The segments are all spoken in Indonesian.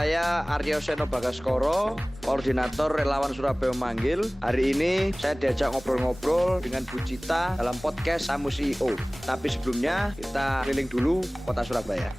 saya Aryo Seno Bagaskoro, koordinator relawan Surabaya Memanggil. Hari ini saya diajak ngobrol-ngobrol dengan Bu Cita dalam podcast Tamu CEO. Tapi sebelumnya kita keliling dulu kota Surabaya.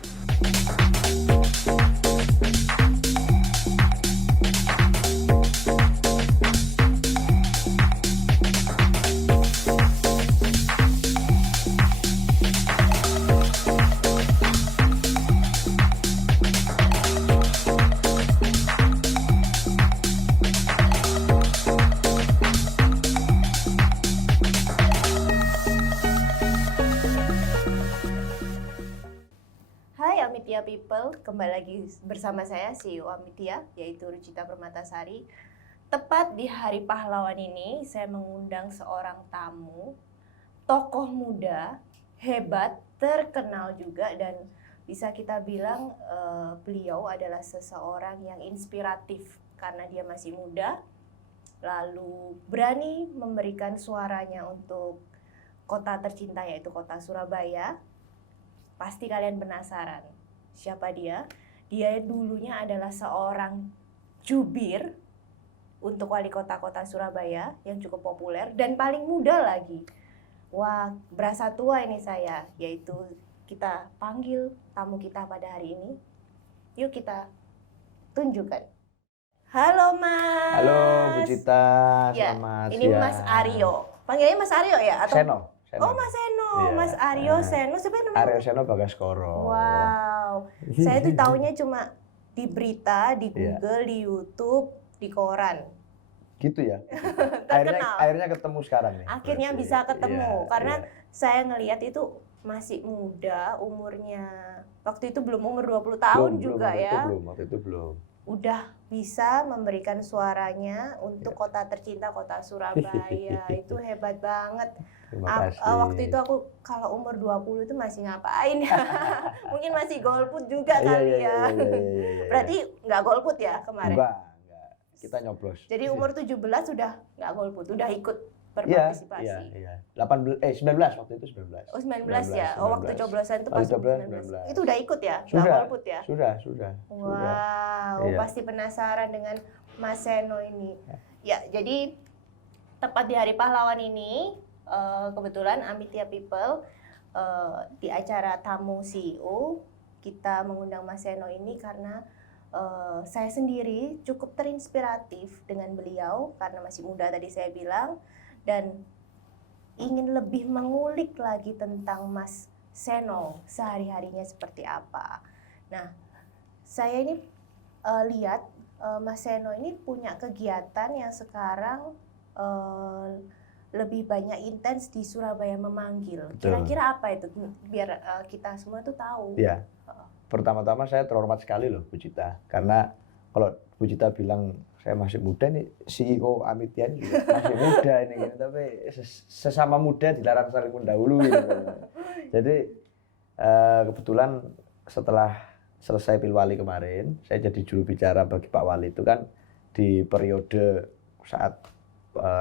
Amitia People, kembali lagi bersama saya CEO Amitia, yaitu Rucita Permatasari. Tepat di Hari Pahlawan ini, saya mengundang seorang tamu, tokoh muda, hebat, terkenal juga, dan bisa kita bilang beliau adalah seseorang yang inspiratif karena dia masih muda, lalu berani memberikan suaranya untuk kota tercinta yaitu kota Surabaya. Pasti kalian penasaran, siapa dia? Dia dulunya adalah seorang jubir untuk wali kota Surabaya yang cukup populer dan paling muda lagi. Wah, berasa tua ini saya, yaitu kita panggil tamu kita pada hari ini. Yuk kita tunjukkan. Halo Mas. Halo Bu Cita, Ya, selamat ini siang. Mas Aryo. Panggilnya Mas Aryo ya? Atau Seno. Oh Mas Seno, Iya. Mas Aryo Seno, siapa namanya? Aryo Seno Bagaskoro. Wow, saya tuh taunya cuma di berita, di Google, di YouTube, di koran. Gitu ya. Terkenal. Akhirnya ketemu sekarang nih. Akhirnya berarti. bisa ketemu, Iya, karena iya. saya ngelihat itu masih muda, umurnya waktu itu belum umur 20 tahun juga ya. Waktu itu belum. Udah bisa memberikan suaranya untuk kota tercinta, kota Surabaya. Itu hebat banget. Terima kasih. Waktu itu aku kalau umur 20 itu masih ngapain ya? Mungkin masih golput juga kali ya. Iya. Berarti nggak golput ya kemarin? Enggak. Kita nyoblos. Jadi umur 17 sudah nggak golput, udah ikut Iya. berpartisipasi. 19 waktu itu 19. Oh 19 ya? Oh waktu coblosan itu pas Waktu umur 19. 19. Itu udah ikut ya? Nggak Sudah. golput ya? Sudah. Wow, Iya. pasti penasaran dengan Mas Seno ini. Ya, jadi tepat di Hari Pahlawan ini, kebetulan Amitia People di acara Tamu CEO, kita mengundang Mas Seno ini karena saya sendiri cukup terinspiratif dengan beliau karena masih muda tadi saya bilang, dan ingin lebih mengulik lagi tentang Mas Seno sehari-harinya seperti apa. Nah, saya ini lihat Mas Seno ini punya kegiatan yang sekarang lebih banyak intens di Surabaya Memanggil. Kira-kira apa itu? Biar kita semua tuh tahu. Iya. Pertama-tama saya terhormat sekali loh Bu Cita, karena kalau Bu Cita bilang saya masih muda nih, CEO Amitia ini juga masih muda ini, gitu. Tapi sesama muda dilarang saling mendahului. Gitu. Jadi kebetulan setelah selesai Pilwali kemarin, saya jadi juru bicara bagi Pak Wali itu kan di periode saat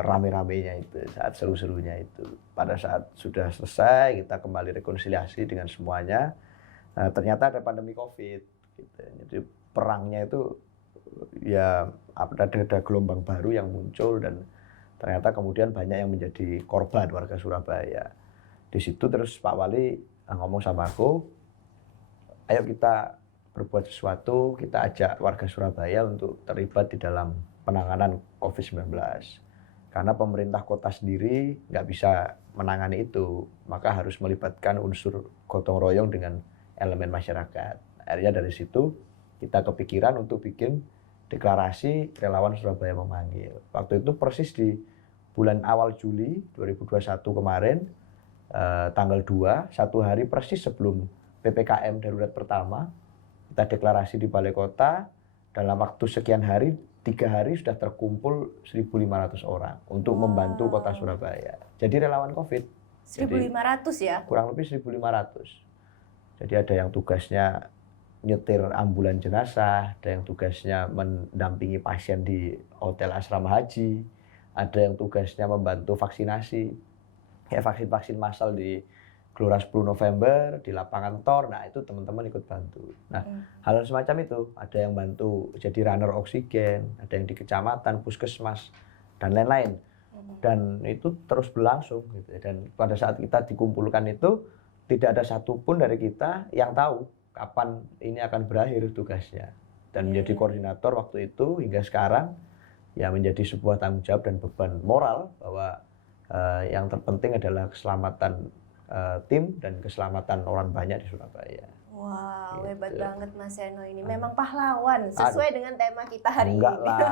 rame-ramenya itu, saat seru-serunya itu. Pada saat sudah selesai, kita kembali rekonsiliasi dengan semuanya. Ternyata ada pandemi COVID, gitu. Jadi perangnya itu ya ada gelombang baru yang muncul dan ternyata kemudian banyak yang menjadi korban warga Surabaya. Di situ terus Pak Wali ngomong sama aku, ayo kita berbuat sesuatu, kita ajak warga Surabaya untuk terlibat di dalam penanganan COVID-19. Karena pemerintah kota sendiri nggak bisa menangani itu, maka harus melibatkan unsur gotong royong dengan elemen masyarakat. Akhirnya dari situ kita kepikiran untuk bikin deklarasi relawan Surabaya Memanggil. Waktu itu persis di bulan awal Juli 2021 kemarin, tanggal 2, satu hari persis sebelum PPKM darurat pertama, kita deklarasi di Balai Kota. Dalam waktu sekian hari, 3 hari sudah terkumpul 1.500 orang untuk membantu kota Surabaya. Jadi relawan COVID. 1.500 ya? Kurang lebih 1.500. Jadi ada yang tugasnya nyetir ambulan jenazah, ada yang tugasnya mendampingi pasien di hotel asrama haji, ada yang tugasnya membantu vaksinasi, ya vaksin-vaksin massal di Gelora 10 November, di lapangan Tor, nah itu teman-teman ikut bantu. Nah, hal semacam itu, ada yang bantu jadi runner oksigen, ada yang di kecamatan, puskesmas, dan lain-lain. Dan itu terus berlangsung gitu. Dan pada saat kita dikumpulkan itu, tidak ada satupun dari kita yang tahu kapan ini akan berakhir tugasnya. Dan menjadi koordinator waktu itu hingga sekarang, ya menjadi sebuah tanggung jawab dan beban moral bahwa yang terpenting adalah keselamatan tim dan keselamatan orang banyak di Surabaya. Wow, Gitu. hebat banget Mas Seno ini. Memang pahlawan sesuai dengan tema kita hari Enggak ini. lah.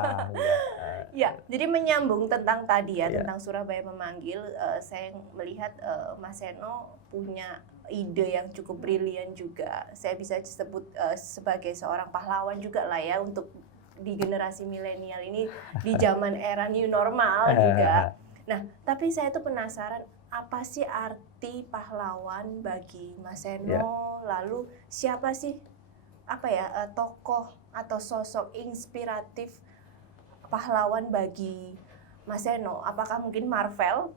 Ya, jadi menyambung tentang tadi ya, Iya. tentang Surabaya memanggil, saya melihat Mas Seno punya ide yang cukup brilian juga. Saya bisa disebut sebagai seorang pahlawan juga lah ya untuk di generasi milenial ini di zaman era new normal juga. Nah, tapi saya tuh penasaran apa sih arti pahlawan bagi Mas Seno? Ya. Lalu siapa sih tokoh atau sosok inspiratif pahlawan bagi Mas Seno? Apakah mungkin Marvel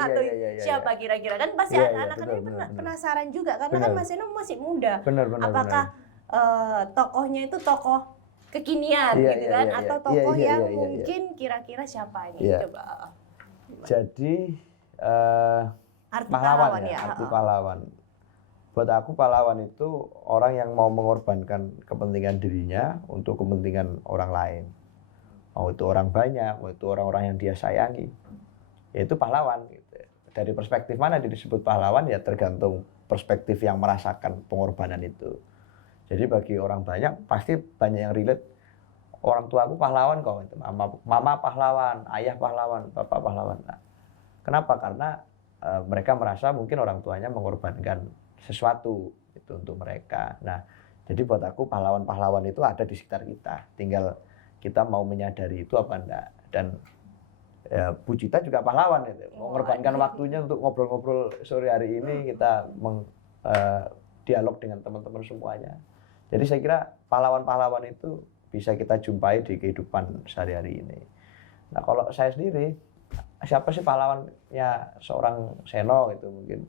atau siapa kira-kira? Kan pasti Iya, iya, anak-anak betul, ini benar. penasaran juga karena Benar. kan Mas Seno masih muda. Benar. Apakah tokohnya itu tokoh kekinian Iya, gitu iya, kan? iya, Atau iya. tokoh Iya, yang iya, iya, iya. mungkin kira-kira siapa ini? Iya. Coba. Jadi Arti pahlawan ya. ya, arti pahlawan. Buat aku pahlawan itu orang yang mau mengorbankan kepentingan dirinya untuk kepentingan orang lain. Mau itu orang banyak, mau itu orang-orang yang dia sayangi. Ya itu pahlawan gitu. Dari perspektif mana disebut pahlawan ya tergantung perspektif yang merasakan pengorbanan itu. Jadi bagi orang banyak pasti banyak yang relate. Orang tuaku pahlawan kok, itu mama pahlawan, ayah pahlawan, bapak pahlawan. Nah, kenapa? Karena mereka merasa mungkin orang tuanya mengorbankan sesuatu itu untuk mereka. Nah, jadi buat aku pahlawan-pahlawan itu ada di sekitar kita. Tinggal kita mau menyadari itu apa enggak. Dan Bu Cita juga pahlawan itu. Mengorbankan waktunya untuk ngobrol-ngobrol sore hari ini, kita dialog dengan teman-teman semuanya. Jadi saya kira pahlawan-pahlawan itu bisa kita jumpai di kehidupan sehari-hari ini. Nah, kalau saya sendiri, siapa sih pahlawannya seorang Seno itu mungkin?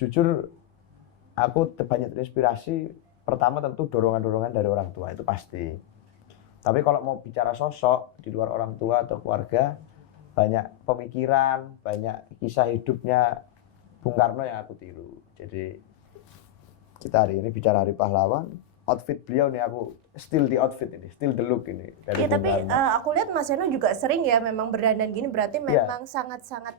Jujur, aku banyak terinspirasi. Pertama tentu dorongan-dorongan dari orang tua, itu pasti. Tapi kalau mau bicara sosok di luar orang tua atau keluarga, banyak pemikiran, banyak kisah hidupnya Bung Karno yang aku tiru. Jadi kita hari ini bicara Hari Pahlawan, outfit beliau nih aku still the outfit ini, still the look ini. Iya, tapi aku lihat Mas Seno juga sering ya memang berdandan gini, berarti memang sangat-sangat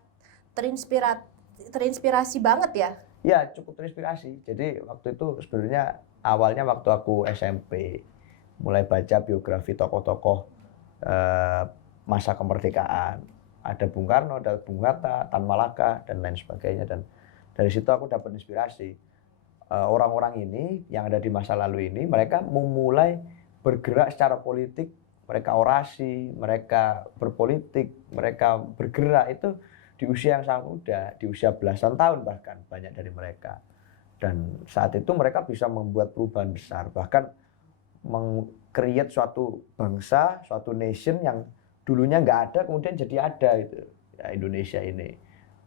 terinspirasi banget ya? Ya, cukup terinspirasi. Jadi waktu itu sebenarnya awalnya waktu aku SMP, mulai baca biografi tokoh-tokoh masa kemerdekaan. Ada Bung Karno, ada Bung Hatta, Tan Malaka, dan lain sebagainya. Dan dari situ aku dapat inspirasi. Orang-orang ini yang ada di masa lalu ini, mereka memulai bergerak secara politik, mereka orasi, mereka berpolitik, mereka bergerak itu di usia yang sangat muda, di usia belasan tahun bahkan banyak dari mereka. Dan saat itu mereka bisa membuat perubahan besar, bahkan meng-create suatu bangsa, suatu nation yang dulunya nggak ada kemudian jadi ada gitu. Ya, Indonesia ini.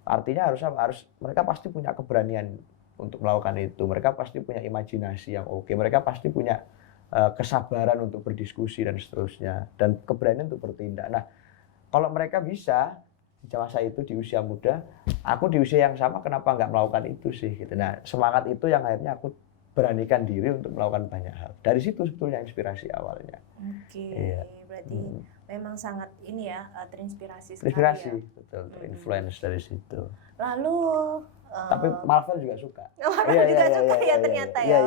Artinya harus mereka pasti punya keberanian untuk melakukan itu. Mereka pasti punya imajinasi yang oke. Mereka pasti punya kesabaran untuk berdiskusi dan seterusnya, dan keberanian untuk bertindak. Nah, kalau mereka bisa di masa itu di usia muda, aku di usia yang sama kenapa nggak melakukan itu sih? Gitu. Nah, semangat itu yang akhirnya aku beranikan diri untuk melakukan banyak hal. Dari situ sebetulnya inspirasi awalnya. Oke, Iya. berarti memang sangat ini ya terinspirasi sekali Inspirasi, ya. betul, influence dari situ. Lalu Tapi Marvel juga suka. Marvel juga suka ya ternyata ya.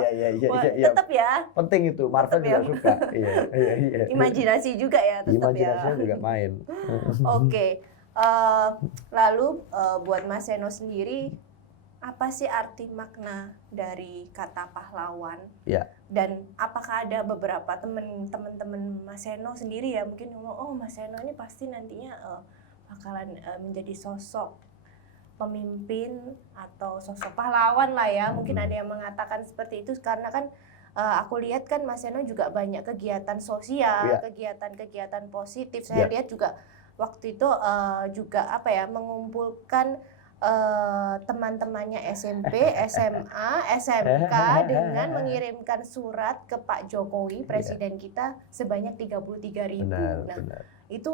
Wah, Iya. tetap ya. Penting itu, Marvel Tetap juga ya. suka. Iya. Imajinasi juga ya tetap ya. Imajinasinya juga main. Oke. Lalu buat Mas Seno sendiri, apa sih arti makna dari kata pahlawan? Ya. Dan apakah ada beberapa teman-teman Mas Seno sendiri ya mungkin ngomong, oh Mas Seno ini pasti nantinya bakalan menjadi sosok pemimpin atau sosok pahlawan lah ya. Mungkin ada yang mengatakan seperti itu karena kan aku lihat kan Mas Seno juga banyak kegiatan sosial, kegiatan-kegiatan positif. Saya lihat juga waktu itu juga mengumpulkan teman-temannya SMP, SMA, SMK dengan mengirimkan surat ke Pak Jokowi, presiden kita sebanyak 33.000. Benar, Nah, benar. itu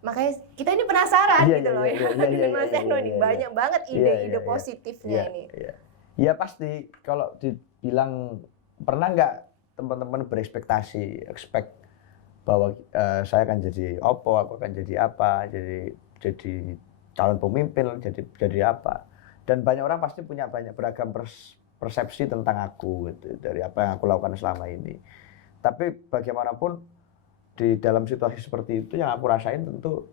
makanya kita ini penasaran Iya, gitu iya, loh iya, ya iya, dengan iya, Mas iya, Eno iya, nih iya. banyak banget Iya, ide-ide iya, iya. positifnya Iya, ini. iya. Ya pasti kalau dibilang pernah nggak teman-teman expect bahwa saya akan jadi opo, aku akan jadi apa, jadi calon pemimpin, jadi apa. Dan banyak orang pasti punya banyak beragam persepsi tentang aku gitu, dari apa yang aku lakukan selama ini. Tapi bagaimanapun di dalam situasi seperti itu yang aku rasain tentu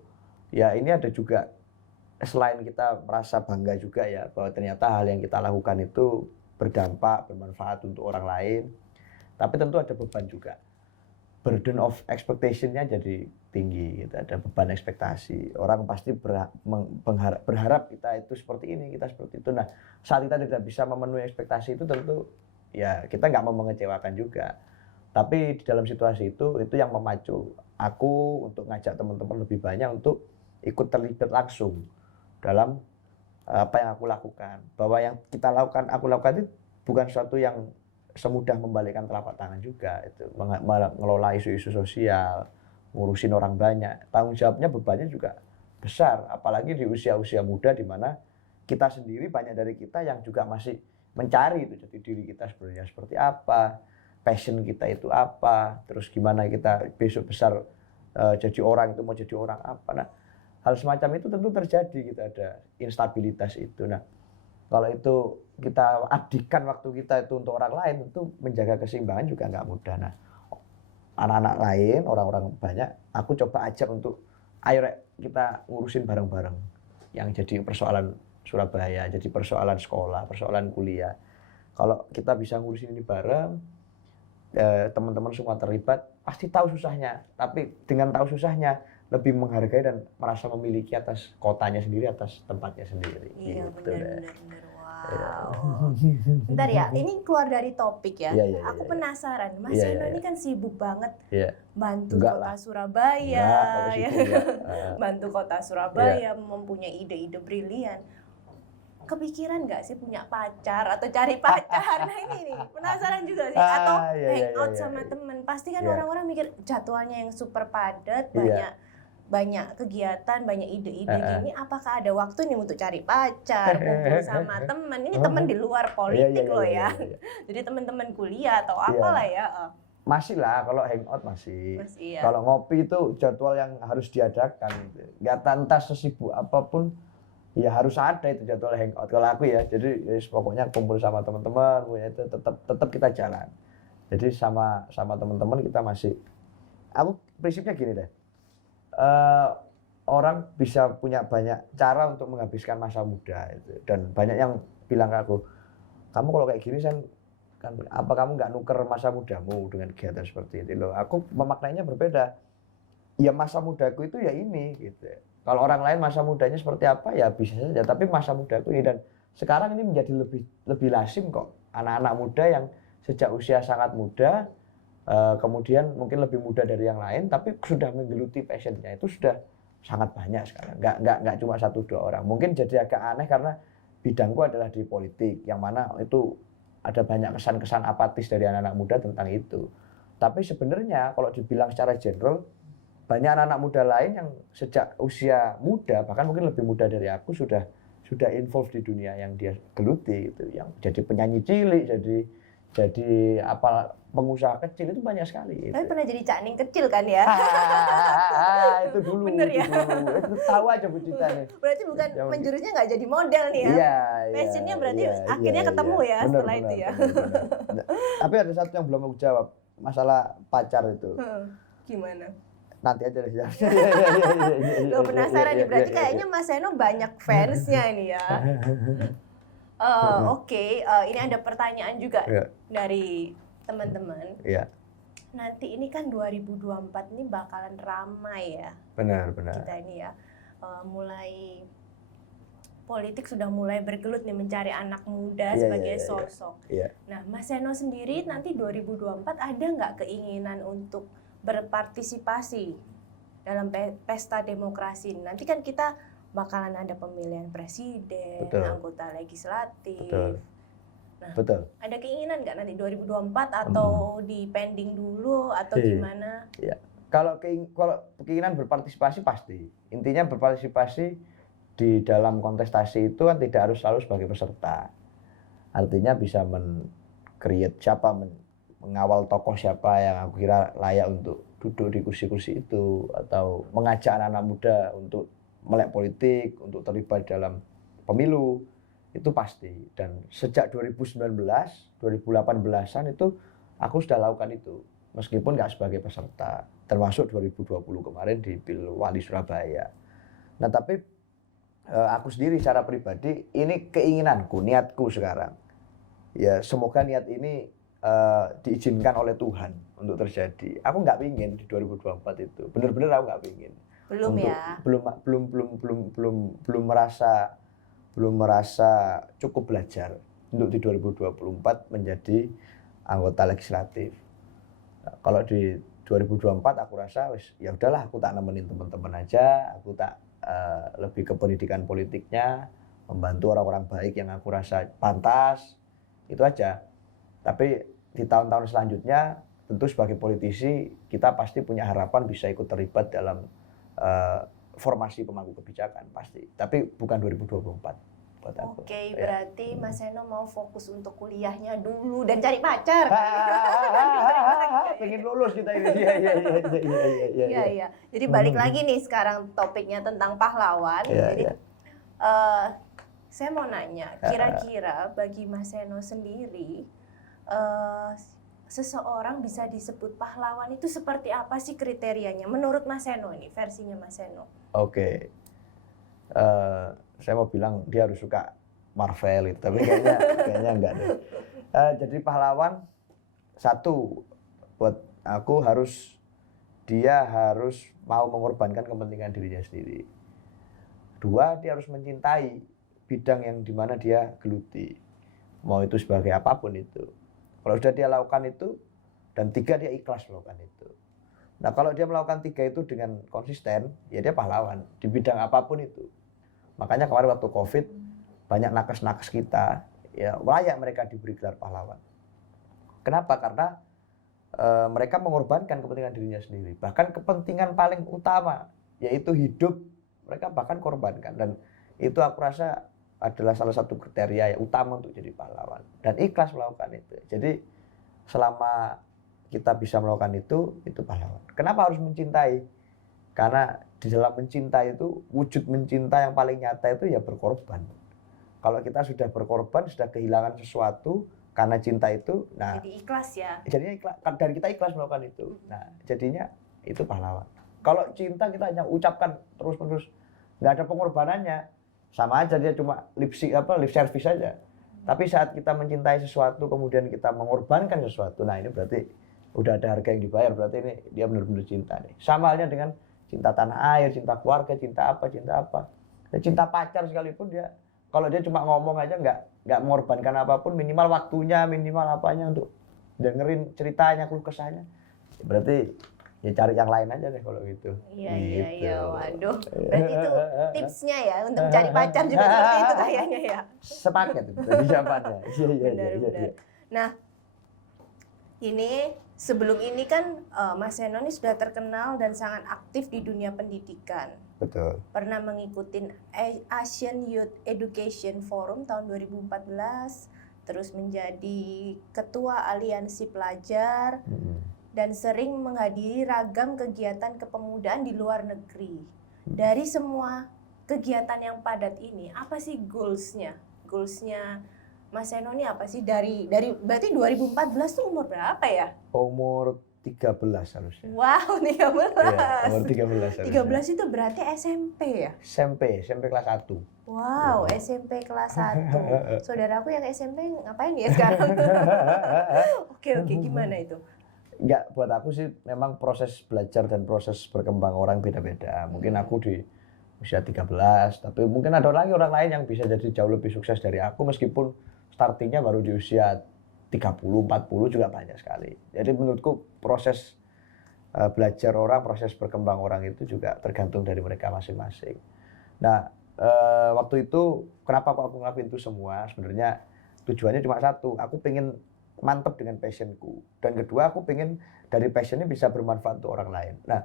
ya ini ada juga selain kita merasa bangga juga ya bahwa ternyata hal yang kita lakukan itu berdampak, bermanfaat untuk orang lain. Tapi tentu ada beban juga. Burden of expectation-nya jadi tinggi gitu. Ada beban ekspektasi. Orang pasti berharap kita itu seperti ini, kita seperti itu. Nah, saat kita tidak bisa memenuhi ekspektasi itu tentu ya kita nggak mau mengecewakan juga. Tapi di dalam situasi itu yang memacu aku untuk ngajak teman-teman lebih banyak untuk ikut terlibat langsung dalam apa yang aku lakukan. Bahwa yang aku lakukan itu bukan sesuatu yang semudah membalikkan telapak tangan juga, itu mengelola isu-isu sosial, ngurusin orang banyak, tanggung jawabnya bebannya juga besar, apalagi di usia-usia muda di mana kita sendiri banyak dari kita yang juga masih mencari itu jati diri kita sebenarnya seperti apa, passion kita itu apa, terus gimana kita besok besar jadi orang itu mau jadi orang apa. Nah, hal semacam itu tentu terjadi, gitu, ada instabilitas itu. Nah, kalau itu kita abdikan waktu kita itu untuk orang lain, tentu menjaga keseimbangan juga nggak mudah. Nah, anak-anak lain, orang-orang banyak, aku coba ajak untuk, ayo Rek, kita ngurusin bareng-bareng. Yang jadi persoalan Surabaya, jadi persoalan sekolah, persoalan kuliah. Kalau kita bisa ngurusin ini bareng, teman-teman semua terlibat, pasti tahu susahnya. Tapi dengan tahu susahnya, lebih menghargai dan merasa memiliki atas kotanya sendiri, atas tempatnya sendiri. Iya, gitu benar. Iya. Wow. Bentar ya, ini keluar dari topik ya. Iya, Aku penasaran, Mas Iya, Eno iya, ini kan sibuk banget Iya. bantu Enggak kota lah. Surabaya, Enggak, ya. situ enggak. Bantu kota Surabaya, mempunyai ide-ide brilian. Kepikiran nggak sih punya pacar atau cari pacar? Nah ini nih, penasaran juga sih. Atau Iya, hangout iya, sama iya. temen. Pasti kan Iya. orang-orang mikir jadwalnya yang super padat, Iya. banyak kegiatan, banyak ide-ide gini. Apakah ada waktu nih untuk cari pacar, kumpul sama temen? Ini temen di luar politik Iya, loh iya, ya. iya. Jadi teman-teman kuliah atau Iya. apalah ya. Masih lah, kalau hangout masih. Masih ya. Kalau ngopi itu jadwal yang harus diadakan. Nggak entah sesibuk apapun, ya harus ada itu jadwal hangout. Kalau aku ya, jadi pokoknya kumpul sama teman-teman, itu tetap kita jalan. Jadi sama teman-teman kita masih. Aku prinsipnya gini deh. Orang bisa punya banyak cara untuk menghabiskan masa muda itu. Dan banyak yang bilang ke aku, kamu kalau kayak gini kan apa kamu nggak nuker masa mudamu dengan kegiatan seperti itu loh. Aku memaknainya berbeda. Ya masa mudaku itu ya ini gitu. Kalau orang lain masa mudanya seperti apa ya bisa saja, tapi masa mudaku ini. Dan sekarang ini menjadi lebih lazim kok anak-anak muda yang sejak usia sangat muda, kemudian mungkin lebih muda dari yang lain, tapi sudah menggeluti passionnya itu sudah sangat banyak sekarang. Nggak cuma 1-2 orang. Mungkin jadi agak aneh karena bidangku adalah di politik, yang mana itu ada banyak kesan-kesan apatis dari anak-anak muda tentang itu. Tapi sebenarnya kalau dibilang secara general, banyak anak-anak muda lain yang sejak usia muda, bahkan mungkin lebih muda dari aku, sudah involved di dunia yang dia geluti gitu, yang jadi penyanyi cilik, jadi apa pengusaha kecil itu banyak sekali. Gitu. Tapi pernah jadi cakning kecil kan ya? Itu dulu. Bener ya? Itu tahu aja Bu Cita nih. Berarti bukan menjurusnya nggak jadi model nih ya? Iya. Passionnya berarti akhirnya ketemu ya bener, setelah itu ya? Bener. Tapi ada satu yang belum aku jawab, masalah pacar itu. Gimana? Nanti aja deh. Lo penasaran nih, berarti kayaknya Mas Eno banyak fansnya ini ya. Oke, ini ada pertanyaan juga dari teman-teman. Iya. Nanti ini kan 2024 ini bakalan ramai ya. Benar. Kita ini ya, mulai politik sudah mulai bergelut nih mencari anak muda sebagai sosok. Iya. Nah, Mas Eno sendiri nanti 2024 ada nggak keinginan untuk berpartisipasi dalam pesta demokrasi? Nanti kan kita bakalan ada pemilihan presiden, Betul. anggota legislatif. Betul. Nah, Betul. ada keinginan nggak nanti 2024 atau di pending dulu atau Iya. gimana? Kalau keinginan berpartisipasi pasti. Intinya berpartisipasi di dalam kontestasi itu kan tidak harus selalu sebagai peserta. Artinya bisa men-create siapa, mengawal tokoh siapa yang aku kira layak untuk duduk di kursi-kursi itu, atau mengajak anak-anak muda untuk melek politik, untuk terlibat dalam pemilu, itu pasti. Dan sejak 2019, 2018-an itu aku sudah lakukan itu, meskipun nggak sebagai peserta, termasuk 2020 kemarin di Pil Wali Surabaya. Nah tapi aku sendiri secara pribadi, ini keinginanku, niatku sekarang. Ya semoga niat ini diizinkan oleh Tuhan untuk terjadi. Aku nggak pingin di 2024 itu, benar-benar aku nggak pingin. Belum Untuk, ya? belum merasa cukup belajar untuk di 2024 menjadi anggota legislatif. Nah, kalau di 2024 aku rasa ya udahlah, aku tak nemenin teman-teman aja, aku tak lebih ke pendidikan politiknya, membantu orang-orang baik yang aku rasa pantas, itu aja. Tapi di tahun-tahun selanjutnya tentu sebagai politisi kita pasti punya harapan bisa ikut terlibat dalam formasi pemangku kebijakan pasti. Tapi bukan 2024 buat aku. Oke, berarti Mas Seno mau fokus untuk kuliahnya dulu dan cari pacar. Pengen lulus kita ini. Iya. Jadi balik lagi nih sekarang topiknya tentang pahlawan. Jadi saya mau nanya, kira-kira bagi Mas Seno sendiri, seseorang bisa disebut pahlawan itu seperti apa sih kriterianya? Menurut Mas Seno ini, versinya Mas Seno. Oke. Saya mau bilang dia harus suka Marvel itu, tapi kayaknya enggak deh. Jadi pahlawan, satu, buat aku dia harus mau mengorbankan kepentingan dirinya sendiri. Dua, dia harus mencintai bidang yang dimana dia geluti, mau itu sebagai apapun itu. Kalau sudah dia lakukan itu, dan tiga, dia ikhlas melakukan itu. Nah kalau dia melakukan tiga itu dengan konsisten, ya dia pahlawan di bidang apapun itu. Makanya kemarin waktu COVID, banyak nakes-nakes kita, ya layak mereka diberi gelar pahlawan. Kenapa? Karena mereka mengorbankan kepentingan dirinya sendiri. Bahkan kepentingan paling utama, yaitu hidup, mereka bahkan korbankan. Dan itu aku rasa adalah salah satu kriteria yang utama untuk jadi pahlawan. Dan ikhlas melakukan itu. Jadi selama kita bisa melakukan itu pahlawan. Kenapa harus mencintai? Karena di dalam mencinta itu, wujud mencinta yang paling nyata itu ya berkorban. Kalau kita sudah berkorban, sudah kehilangan sesuatu karena cinta itu, nah jadi ikhlas ya. Jadinya ikhlas, dan kita ikhlas melakukan itu. Nah, jadinya itu pahlawan. Kalau cinta kita hanya ucapkan terus-menerus, nggak ada pengorbanannya, sama aja dia cuma lip service saja. Tapi saat kita mencintai sesuatu kemudian kita mengorbankan sesuatu, nah ini berarti udah ada harga yang dibayar, berarti ini dia benar-benar cinta nih. Sama halnya dengan cinta tanah air, cinta keluarga, cinta apa. Dan cinta pacar sekalipun dia, kalau dia cuma ngomong aja nggak mengorbankan apapun, minimal waktunya, minimal apanya untuk dengerin ceritanya, keluh kesahnya, berarti ya cari yang lain aja deh kalau gitu. Iya. Waduh. Berarti itu tipsnya ya untuk cari pacar juga seperti itu kayaknya ya. Sepaket itu dari jawabannya. Benar. Nah, ini sebelum ini kan Mas Seno ini sudah terkenal dan sangat aktif di dunia pendidikan. Betul. Pernah mengikuti Asian Youth Education Forum tahun 2014, terus menjadi ketua aliansi pelajar, dan sering menghadiri ragam kegiatan kepemudaan di luar negeri. Dari semua kegiatan yang padat ini, apa sih goalsnya? Goalsnya Mas Seno ini apa sih? Dari berarti 2014 tuh umur berapa ya? Umur 13 harusnya. Wow, 13. Iya, umur 13 harusnya. 13 itu berarti SMP ya? SMP kelas 1. Wow, SMP kelas 1. Saudaraku yang SMP ngapain ya sekarang? Oke, gimana itu? Enggak, buat aku sih memang proses belajar dan proses berkembang orang beda-beda. Mungkin aku di usia 13, tapi mungkin ada lagi orang lain yang bisa jadi jauh lebih sukses dari aku meskipun startingnya baru di usia 30, 40 juga banyak sekali. Jadi menurutku proses belajar orang, proses berkembang orang itu juga tergantung dari mereka masing-masing. Nah, waktu itu kenapa kok aku ngelakuin itu semua? Sebenarnya tujuannya cuma satu, aku pengen mantep dengan passionku. Dan kedua, aku pengen dari passion ini bisa bermanfaat untuk orang lain. Nah,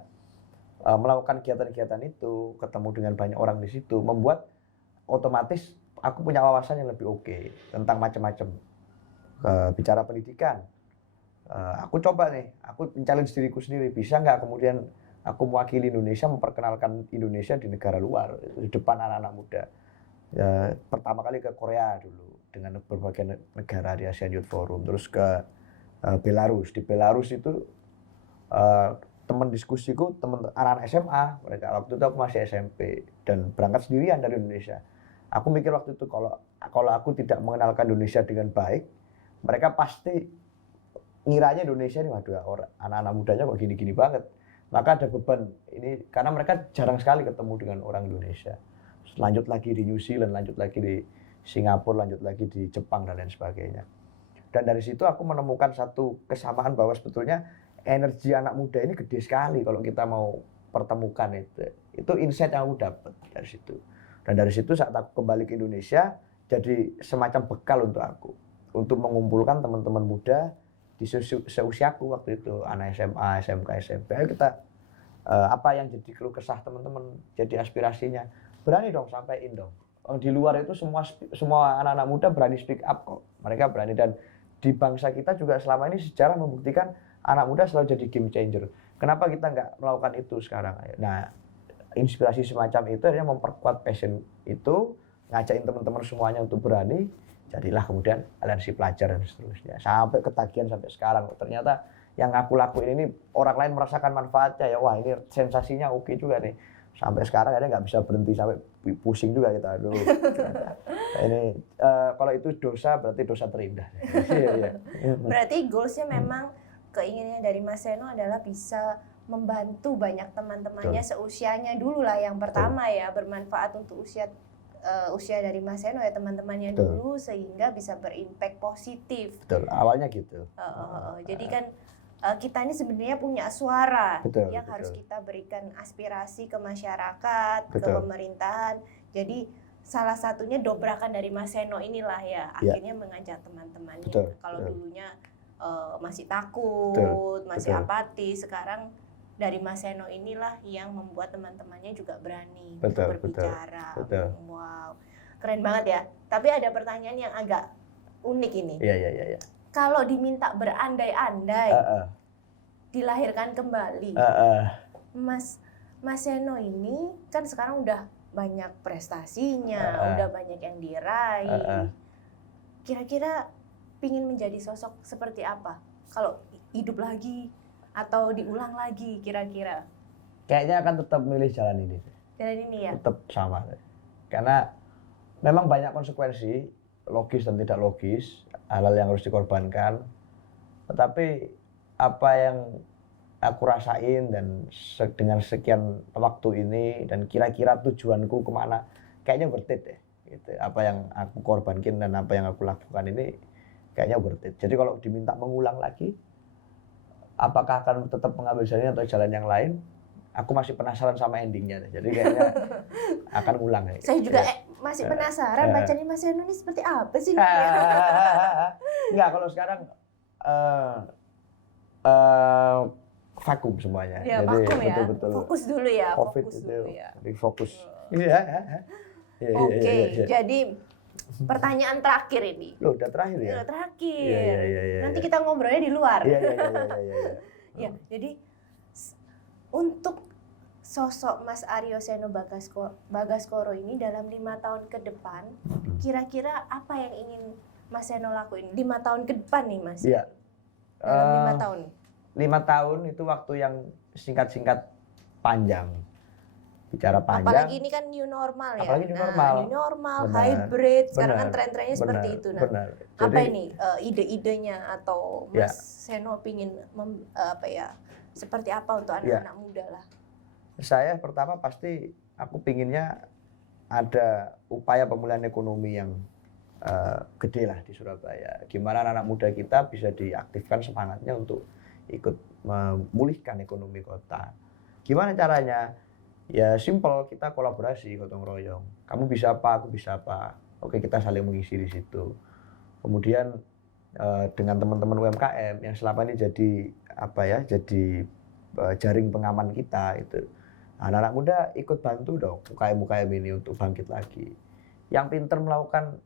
melakukan kegiatan-kegiatan itu, ketemu dengan banyak orang di situ, membuat otomatis aku punya wawasan yang lebih oke tentang macam-macam. Bicara pendidikan, aku coba nih, aku men-challenge diriku sendiri, bisa nggak kemudian aku mewakili Indonesia, memperkenalkan Indonesia di negara luar, di depan anak-anak muda. Pertama kali ke Korea dulu, dengan berbagai negara di Asian Youth Forum, terus ke Belarus. Di Belarus itu teman diskusiku, teman anak-anak SMA, mereka waktu itu aku masih SMP dan berangkat sendirian dari Indonesia. Aku mikir waktu itu kalau aku tidak mengenalkan Indonesia dengan baik, mereka pasti ngiranya Indonesia ini waduh anak-anak mudanya kok gini-gini banget. Maka ada beban ini karena mereka jarang sekali ketemu dengan orang Indonesia. Lanjut lagi di New Zealand, lanjut lagi di Singapura, lanjut lagi di Jepang dan lain sebagainya. Dan dari situ aku menemukan satu kesamaan bahwa sebetulnya energi anak muda ini gede sekali kalau kita mau pertemukan itu. Itu insight yang aku dapat dari situ. Dan dari situ saat aku kembali ke Indonesia jadi semacam bekal untuk aku untuk mengumpulkan teman-teman muda di seusiaku waktu itu, anak SMA, SMK, SMP. Ayo kita apa yang jadi keluh kesah teman-teman, jadi aspirasinya. Berani dong sampaiin dong. Di luar itu semua anak-anak muda berani speak up kok. Mereka berani dan di bangsa kita juga selama ini sejarah membuktikan anak muda selalu jadi game changer. Kenapa kita nggak melakukan itu sekarang? Nah, inspirasi semacam itu akhirnya memperkuat passion itu, ngajakin teman-teman semuanya untuk berani, jadilah kemudian aliansi pelajar dan seterusnya. Sampai ketagihan sampai sekarang. Ternyata yang aku lakuin ini orang lain merasakan manfaatnya ya, wah ini sensasinya oke juga nih. Sampai sekarang akhirnya nggak bisa berhenti, sampai pusing juga kita dulu. Ini kalau itu dosa berarti dosa terindah. Berarti goalsnya memang keinginannya dari Mas Seno adalah bisa membantu banyak teman-temannya seusianya dulu lah yang pertama ya, bermanfaat untuk usia dari Mas Seno ya teman-temannya dulu sehingga bisa berimpact positif. Betul, awalnya gitu. Jadi kan kita ini sebenarnya punya suara yang harus kita berikan aspirasi ke masyarakat, ke pemerintahan. Jadi salah satunya dobrakan dari Mas Seno inilah ya akhirnya mengajak teman-temannya. Kalau dulunya masih takut, masih apatis, sekarang dari Mas Seno inilah yang membuat teman-temannya juga berani untuk berbicara. Wow, keren banget ya. Tapi ada pertanyaan yang agak unik ini. Iya. Kalau diminta berandai-andai, dilahirkan kembali, Mas Seno ini kan sekarang udah banyak prestasinya, udah banyak yang diraih. Kira-kira pingin menjadi sosok seperti apa? Kalau hidup lagi atau diulang lagi kira-kira? Kayaknya akan tetap milih jalan ini. Jalan ini ya? Tetap sama. Karena memang banyak konsekuensi, logis dan tidak logis, hal-hal yang harus dikorbankan. Tetapi apa yang aku rasain dan dengan sekian waktu ini dan kira-kira tujuanku kemana, kayaknya worth it deh. Gitu. Apa yang aku korbankan dan apa yang aku lakukan ini kayaknya worth it. Jadi kalau diminta mengulang lagi, apakah akan tetap mengambil jalan atau jalan yang lain? Aku masih penasaran sama endingnya. Jadi kayaknya akan ulang. Saya juga masih penasaran bacanya Mas Seno ini seperti apa sih? Enggak, kalau sekarang vakum semuanya. Ya, jadi vakum ya. betul-betul fokus dulu ya. COVID fokus itu, dulu ya. Fokus. Iya. Oke, jadi pertanyaan terakhir ini. Loh, udah terakhir ya? Terakhir. Iya. Nanti kita ngobrolnya di luar. Iya. Ya, jadi untuk sosok Mas Aryo Seno Bagaskoro ini dalam 5 tahun ke depan, kira-kira apa yang ingin Mas Seno lakuin 5 tahun ke depan nih Mas? Iya. Dalam 5 tahun. 5 tahun itu waktu yang singkat-singkat panjang. Bicara panjang. Apalagi ini kan new normal ya. Apalagi new normal. New normal, hybrid. Sekarang kan tren-trennya seperti itu. Nah, benar. Apa ini ide-idenya atau Mas Seno pingin seperti apa untuk anak-anak muda lah? Saya pertama pasti aku pinginnya ada upaya pemulihan ekonomi yang gede lah di Surabaya. Gimana anak muda kita bisa diaktifkan semangatnya untuk ikut memulihkan ekonomi kota. Gimana caranya? Ya simple, kita kolaborasi, gotong royong. Kamu bisa apa, aku bisa apa. Oke, kita saling mengisi di situ. Kemudian dengan teman-teman UMKM yang selama ini jadi jaring pengaman kita itu. Anak-anak muda ikut bantu dong UKM-UKM ini untuk bangkit lagi. Yang pinter melakukan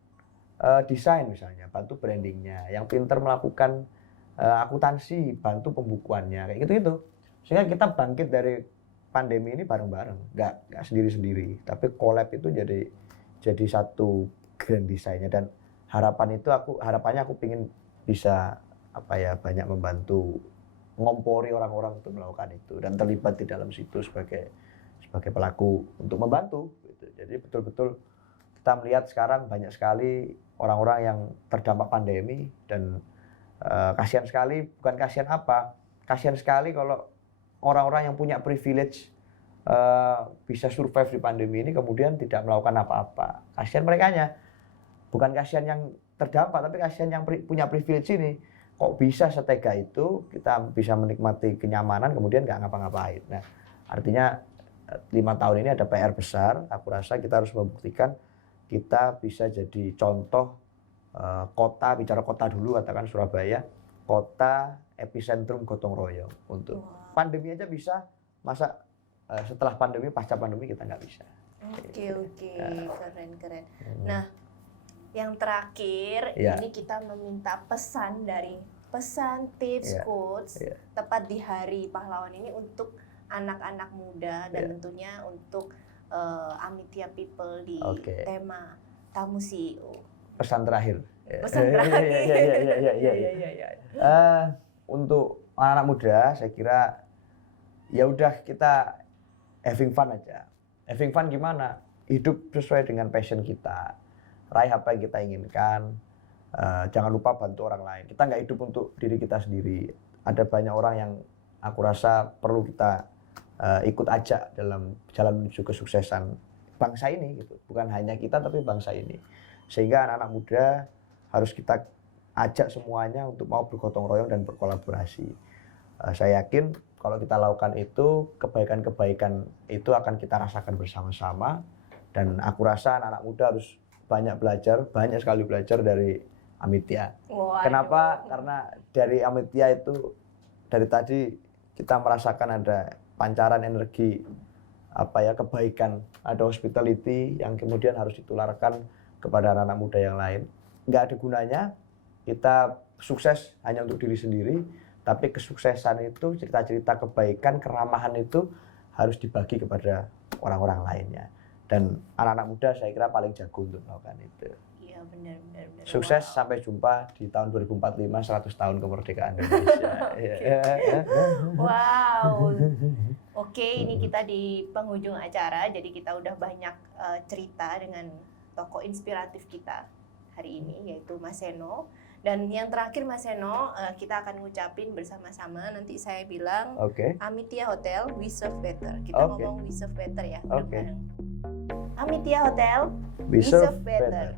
desain misalnya, bantu brandingnya. Yang pinter melakukan akuntansi, bantu pembukuannya, kayak gitu-gitu. Sehingga kita bangkit dari pandemi ini bareng-bareng, nggak sendiri-sendiri. Tapi collab itu jadi satu grand desainnya, dan harapannya aku pingin bisa banyak membantu ngompori orang-orang untuk melakukan itu dan terlibat di dalam situ sebagai pelaku untuk membantu gitu. Jadi betul-betul kita melihat sekarang banyak sekali orang-orang yang terdampak pandemi dan kasihan sekali, bukan kasihan sekali kalau orang-orang yang punya privilege bisa survive di pandemi ini kemudian tidak melakukan apa-apa. Kasihan merekanya. Bukan kasihan yang terdampak, tapi kasihan yang punya privilege ini. Kok bisa setega itu, kita bisa menikmati kenyamanan, kemudian nggak ngapa-ngapain. Nah, artinya 5 tahun ini ada PR besar. Aku rasa kita harus membuktikan kita bisa jadi contoh kota, bicara kota dulu, katakan Surabaya, kota epicentrum gotong royong. Untuk pandemi aja bisa, masa setelah pandemi, pasca pandemi kita nggak bisa. Oke, keren. Nah, yang terakhir ini kita meminta pesan tips, quotes tepat di Hari Pahlawan ini untuk anak-anak muda dan tentunya untuk Amitya People di tema Tamu CEO. Pesan terakhir. Iya. Untuk anak-anak muda, saya kira ya udah kita having fun aja. Having fun gimana? Hidup sesuai dengan passion kita. Raih apa yang kita inginkan, jangan lupa bantu orang lain. Kita nggak hidup untuk diri kita sendiri. Ada banyak orang yang aku rasa perlu kita ikut ajak dalam jalan menuju kesuksesan bangsa ini, gitu. Bukan hanya kita, tapi bangsa ini. Sehingga anak-anak muda harus kita ajak semuanya untuk mau bergotong royong dan berkolaborasi. Saya yakin kalau kita lakukan itu, kebaikan-kebaikan itu akan kita rasakan bersama-sama. Dan aku rasa anak-anak muda harus banyak sekali belajar dari Amitya. Kenapa? Karena dari Amitya itu dari tadi kita merasakan ada pancaran energi kebaikan, ada hospitality yang kemudian harus ditularkan kepada anak-anak muda yang lain. Nggak ada gunanya kita sukses hanya untuk diri sendiri, tapi kesuksesan itu, cerita-cerita kebaikan, keramahan itu harus dibagi kepada orang-orang lainnya. Dan anak-anak muda saya kira paling jago untuk melakukan itu. Iya, benar. Sukses, sampai jumpa di tahun 2045, 100 tahun kemerdekaan Indonesia. Wow. Oke, ini kita di penghujung acara, jadi kita udah banyak cerita dengan tokoh inspiratif kita hari ini, yaitu Mas Seno. Dan yang terakhir Mas Seno, kita akan ngucapin bersama-sama, nanti saya bilang Amitya Hotel, we serve better. Kita ngomong we serve better ya, bareng-bareng. Amitya Hotel, we serve better.